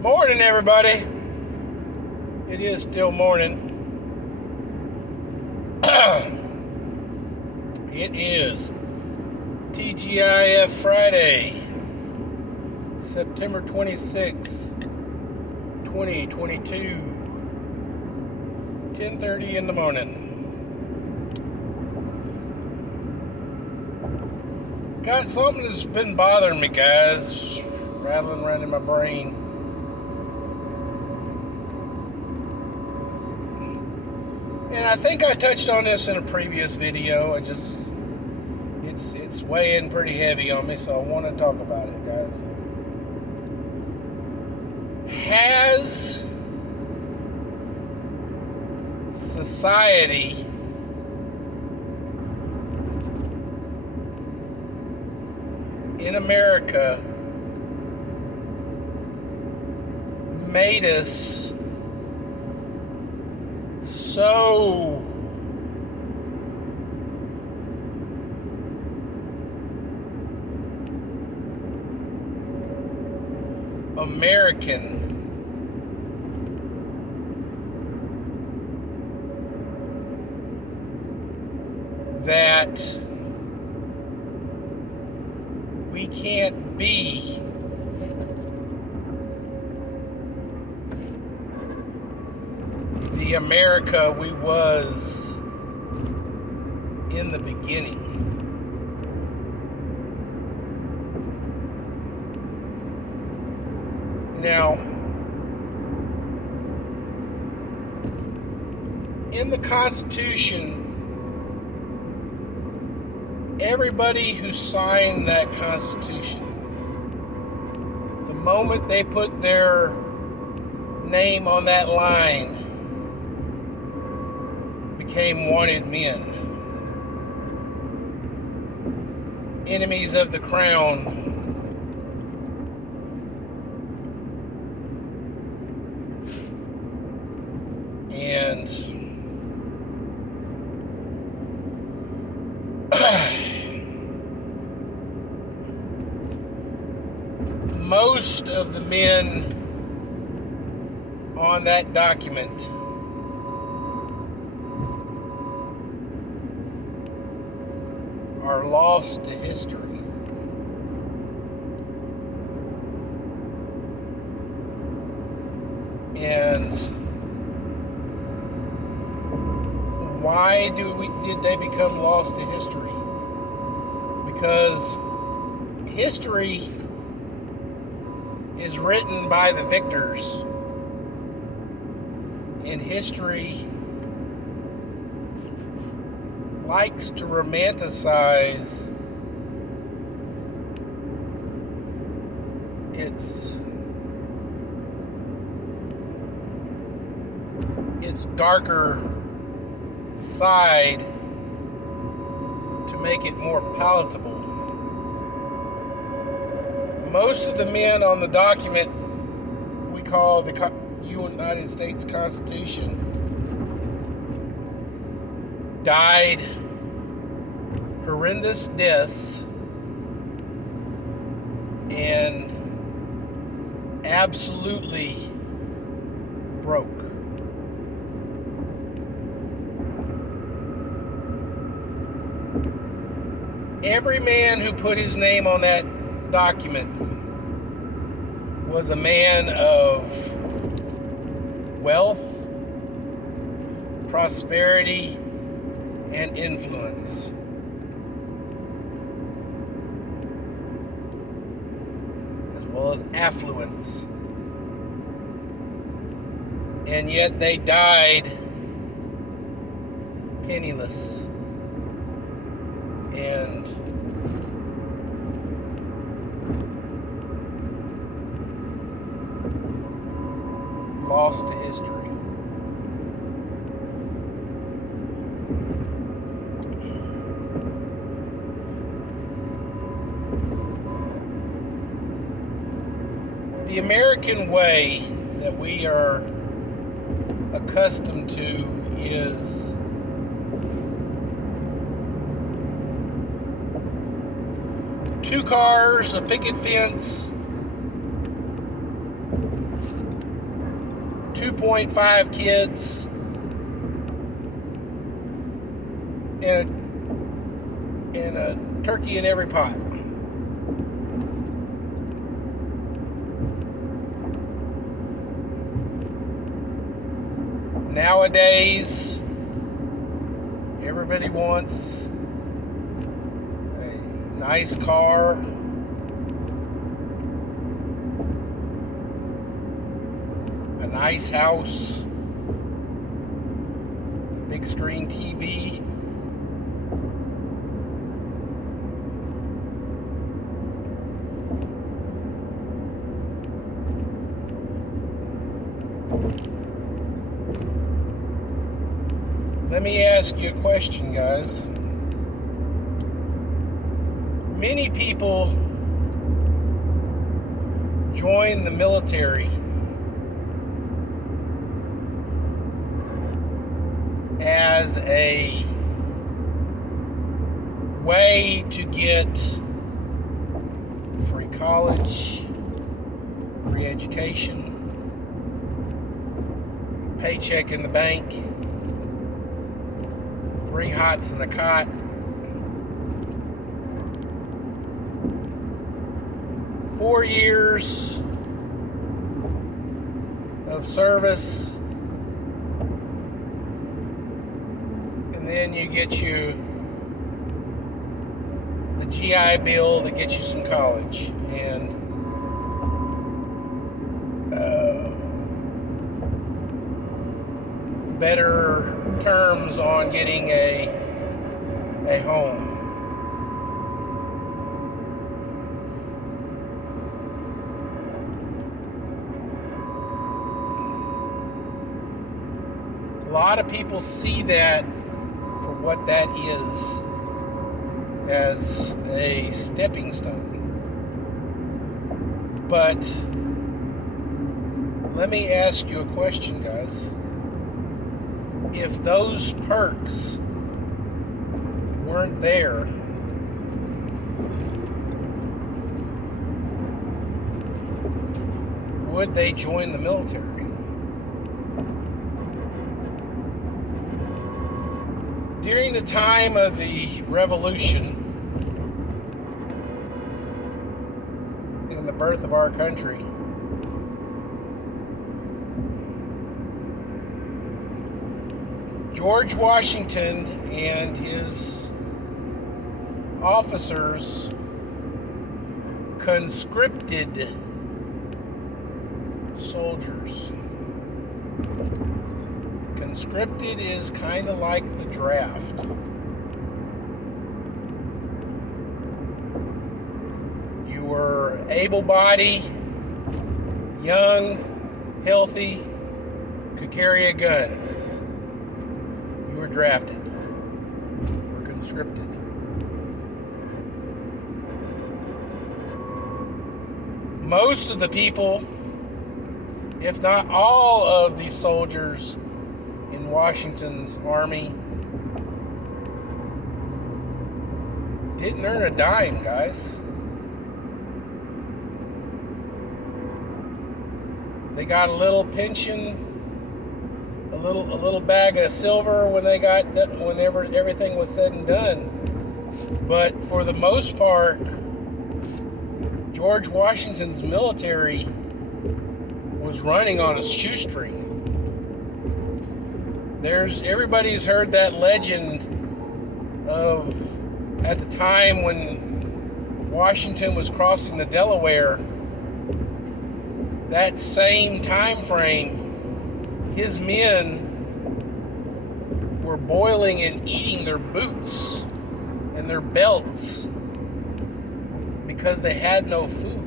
Morning, everybody. It is still morning. It is TGIF Friday, September 26th, 2022, 10:30 in the morning. Got something that's been bothering me, guys, rattling around in my brain. And I think I touched on this in a previous video. It's weighing pretty heavy on me, so I want to talk about it, guys. Has society in America made us so American that we can't be the America we was in the beginning. Now, in the Constitution, everybody who signed that Constitution, the moment they put their name on that line, became wanted men, enemies of the crown. And most of the men on that document are lost to history. And why did they become lost to history? Because history is written by the victors, and history likes to romanticize its darker side to make it more palatable. Most of the men on the document we call the United States Constitution died horrendous deaths and absolutely broke. Every man who put his name on that document was a man of wealth, prosperity, and influence. As well as affluence. And yet they died penniless and lost to history. The American way that we are accustomed to is 2 cars, a picket fence, 2.5 kids, and a turkey in every pot. Nowadays, everybody wants a nice car, a nice house, a big screen TV, let me ask you a question, guys. Many people join the military as a way to get free college, free education, paycheck in the bank, 3 hots in a cot, four years of service, and then you get the GI Bill that gets you some college and better terms on getting a home. A lot of people see that for what that is, as a stepping stone. But let me ask you a question, guys. If those perks weren't there, would they join the military? During the time of the revolution and the birth of our country, George Washington and his officers conscripted soldiers. Conscripted is kind of like the draft. You were able-bodied, young, healthy, could carry a gun. You were drafted. You were conscripted. Most of the people, if not all of the soldiers in Washington's army, didn't earn a dime, guys. They got a little pension, a little bag of silver whenever everything was said and done. But for the most part, George Washington's military was running on a shoestring. Everybody's heard that legend of, at the time when Washington was crossing the Delaware, that same time frame, his men were boiling and eating their boots and their belts because they had no food.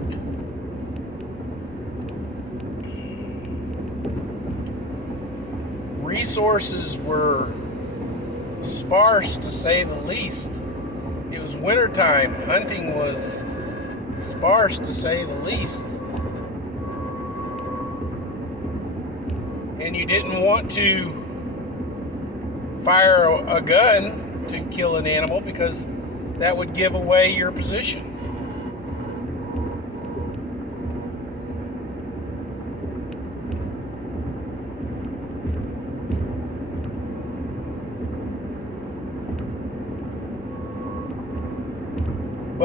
Resources were sparse, to say the least. It was wintertime. Hunting was sparse, to say the least. And you didn't want to fire a gun to kill an animal because that would give away your position.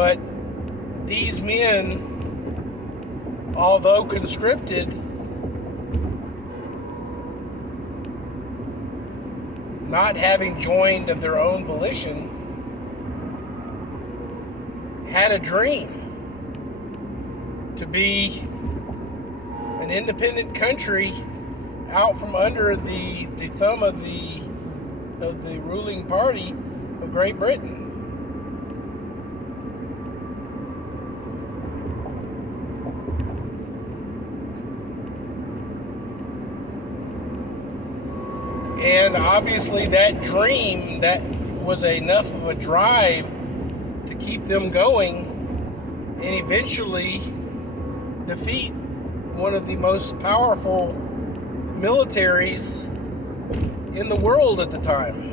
But these men, although conscripted, not having joined of their own volition, had a dream to be an independent country out from under the thumb of the ruling party of Great Britain. And obviously that dream, that was enough of a drive to keep them going and eventually defeat one of the most powerful militaries in the world at the time.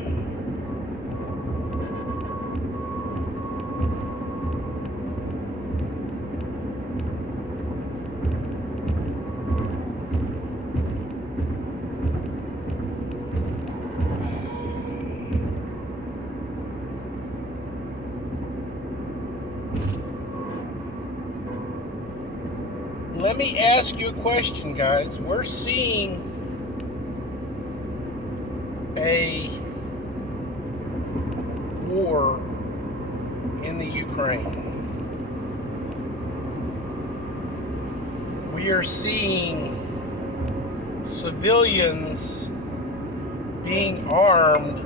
Let me ask you a question, guys. We're seeing a war in the Ukraine. We are seeing civilians being armed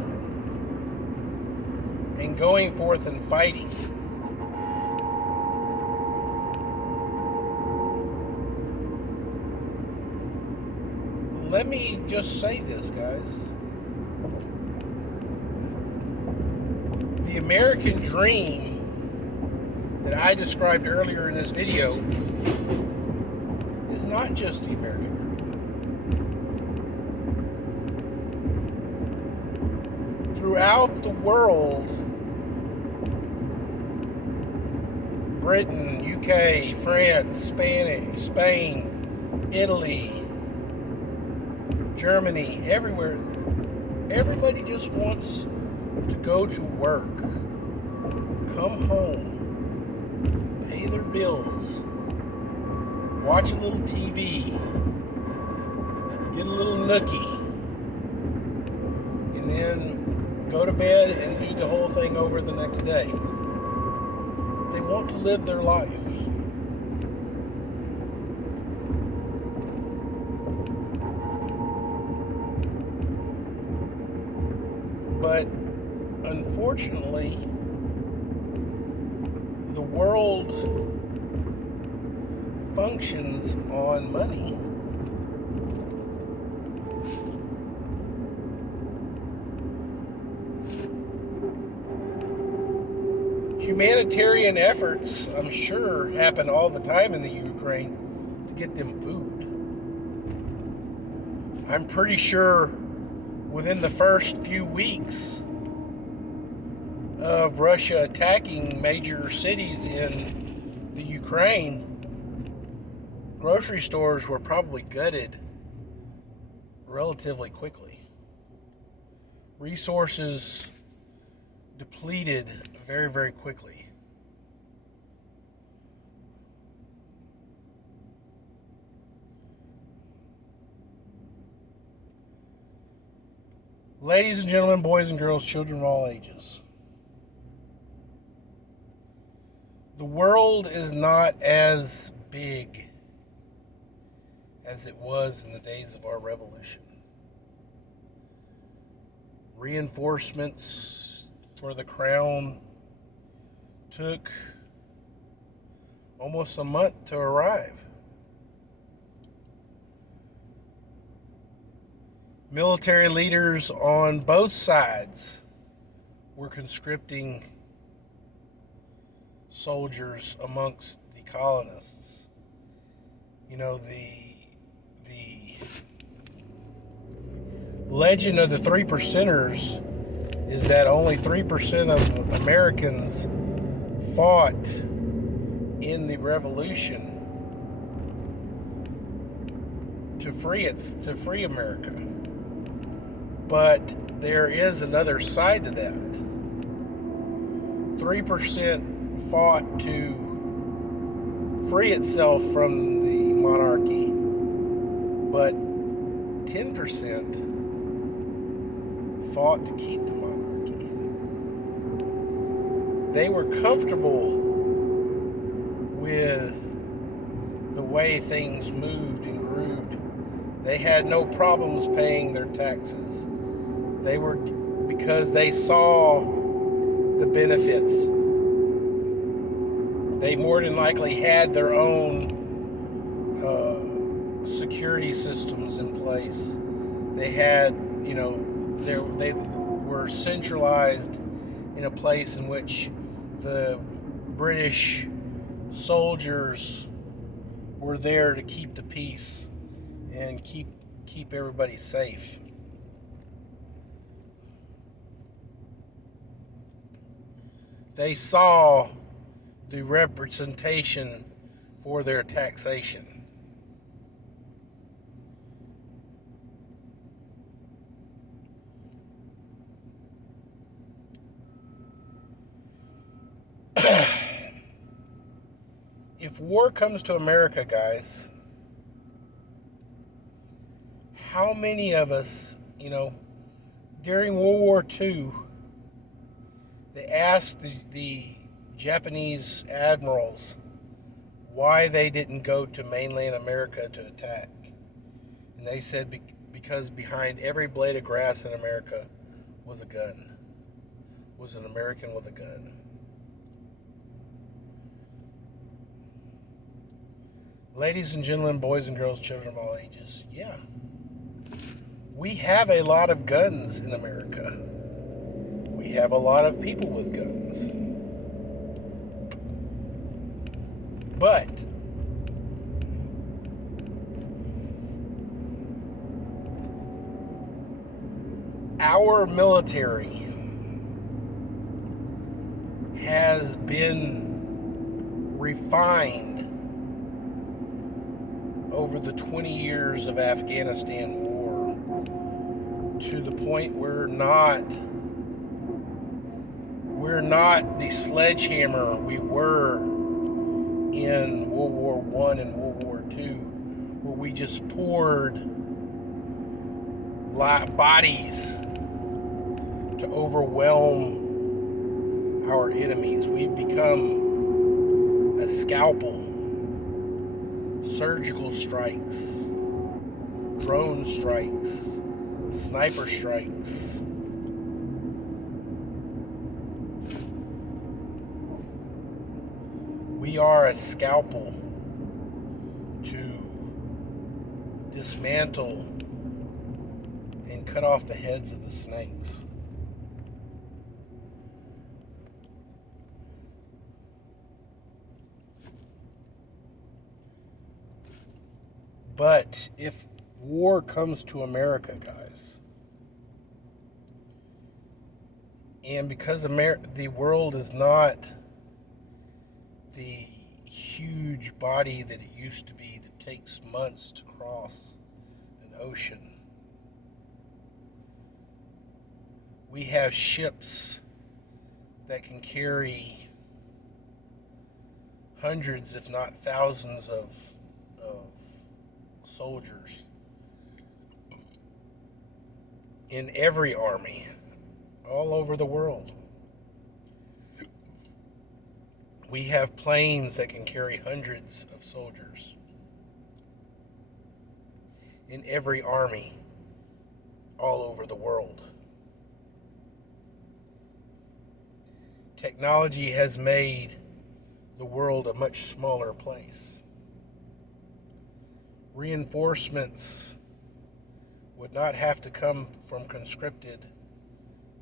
and going forth and fighting. Let me just say this, guys. The American dream that I described earlier in this video is not just the American dream. Throughout the world, Britain, UK, France, Spain, Italy, Germany, everywhere, everybody just wants to go to work, come home, pay their bills, watch a little TV, get a little nookie, and then go to bed and do the whole thing over the next day. They want to live their life. But unfortunately, the world functions on money. Humanitarian efforts, I'm sure, happen all the time in the Ukraine to get them food. I'm pretty sure within the first few weeks of Russia attacking major cities in the Ukraine, grocery stores were probably gutted relatively quickly. Resources depleted very, very quickly. Ladies and gentlemen, boys and girls, children of all ages, the world is not as big as it was in the days of our revolution. Reinforcements for the crown took almost a month to arrive. Military leaders on both sides were conscripting soldiers amongst the colonists. You know, the legend of the 3%ers is that only 3% of Americans fought in the revolution to free America. But there is another side to that. 3% fought to free itself from the monarchy, but 10% fought to keep the monarchy. They were comfortable with the way things moved and grew. They had no problems paying their taxes. Because they saw the benefits. They more than likely had their own security systems in place. They had, they were centralized in a place in which the British soldiers were there to keep the peace and keep everybody safe. They saw the representation for their taxation. If war comes to America, guys, how many of us, during World War II, they asked the Japanese admirals why they didn't go to mainland America to attack. And they said because behind every blade of grass in America was a gun, was an American with a gun. Ladies and gentlemen, boys and girls, children of all ages, yeah. We have a lot of guns in America. We have a lot of people with guns. But our military has been refined over the 20 years of Afghanistan war to the point we're not the sledgehammer we were in World War I and World War II, where we just poured bodies to overwhelm our enemies. We've become a scalpel. Surgical strikes, drone strikes, sniper strikes. We are a scalpel to dismantle and cut off the heads of the snakes. But if war comes to America, guys, and because the world is not the huge body that it used to be that takes months to cross an ocean, we have ships that can carry hundreds, if not thousands, of soldiers in every army all over the world. We have planes that can carry hundreds of soldiers in every army all over the world. Technology has made the world a much smaller place. Reinforcements would not have to come from conscripted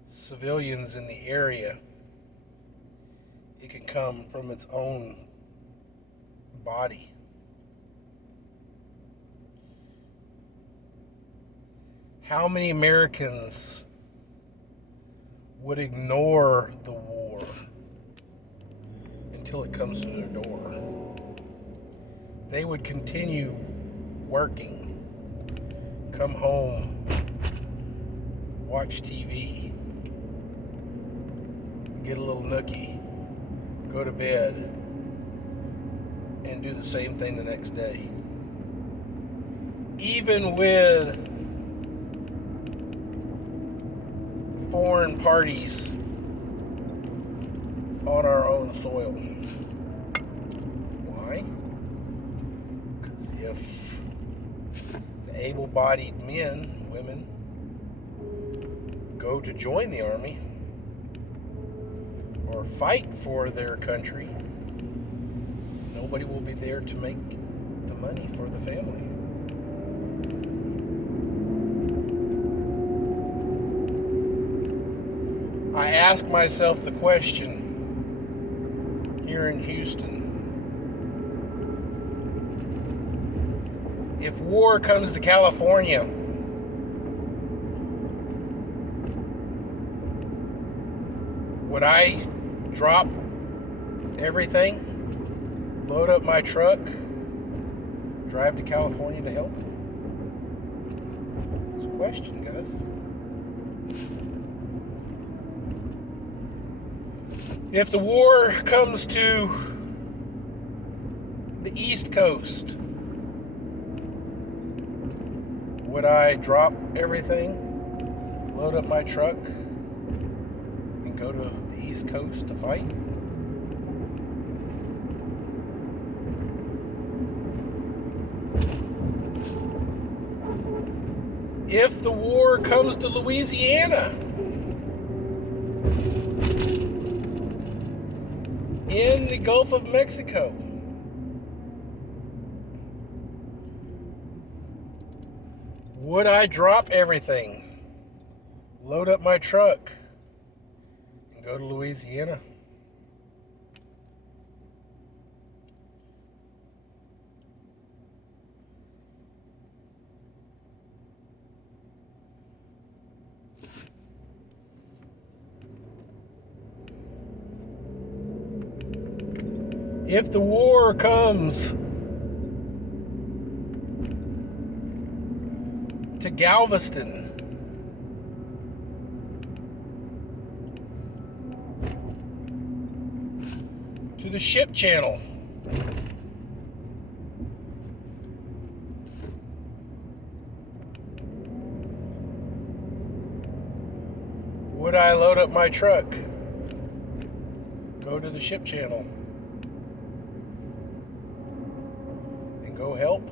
civilians in the area. It can come from its own body. How many Americans would ignore the war until it comes to their door? They would continue working, come home, watch TV, get a little nookie, go to bed, and do the same thing the next day. Even with foreign parties on our own soil. Why? Because if the able-bodied men, women, go to join the army or fight for their country, nobody will be there to make the money for the family. I ask myself the question here in Houston. If war comes to California, would I drop everything, load up my truck, drive to California to help? It's a question, guys. If the war comes to the East Coast, would I drop everything, load up my truck, and go to the East Coast to fight? If the war comes to Louisiana, in the Gulf of Mexico, would I drop everything, load up my truck, and go to Louisiana? If the war comes to Galveston, to the ship channel, would I load up my truck, go to the ship channel, and go help?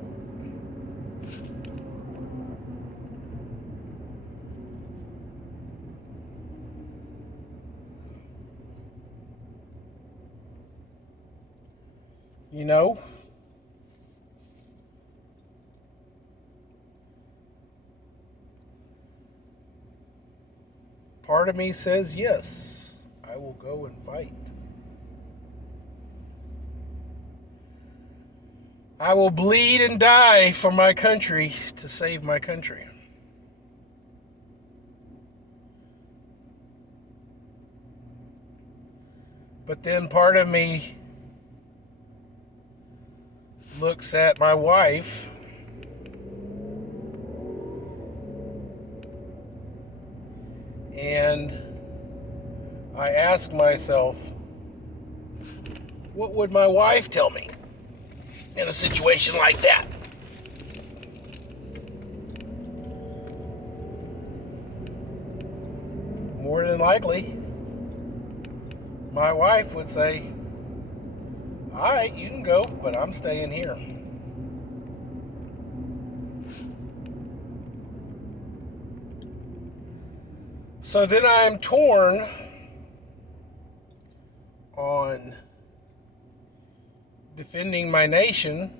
You know, part of me says yes, I will go and fight. I will bleed and die for my country to save my country. But then part of me looks at my wife and I ask myself, what would my wife tell me in a situation like that? More than likely, my wife would say, all right, you can go, but I'm staying here. So then I'm torn on defending my nation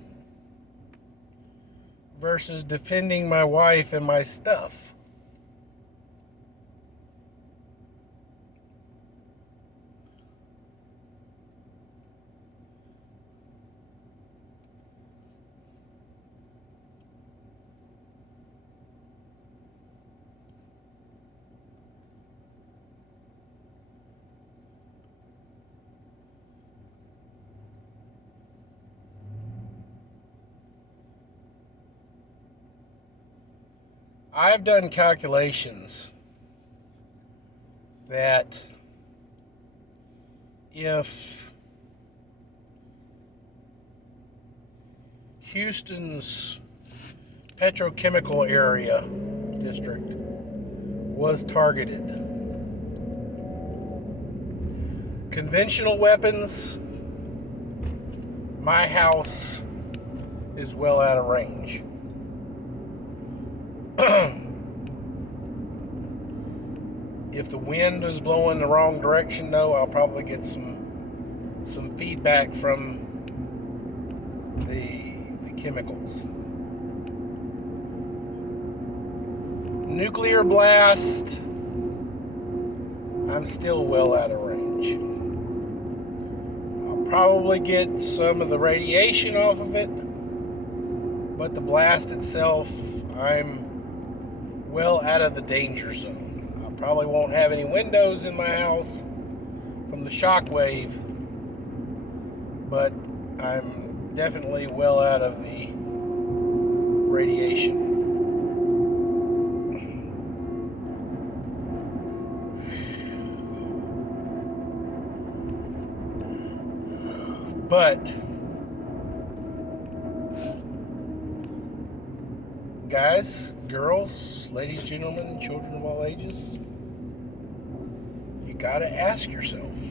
versus defending my wife and my stuff. I've done calculations that if Houston's petrochemical area district was targeted. Conventional weapons, my house is well out of range. If the wind is blowing the wrong direction, though, I'll probably get some feedback from the chemicals. Nuclear blast, I'm still well out of range. I'll probably get some of the radiation off of it, but the blast itself, I'm well out of the danger zone. I probably won't have any windows in my house from the shock wave, but I'm definitely well out of the radiation. But, guys, girls, ladies, gentlemen, children of all ages, you gotta ask yourself,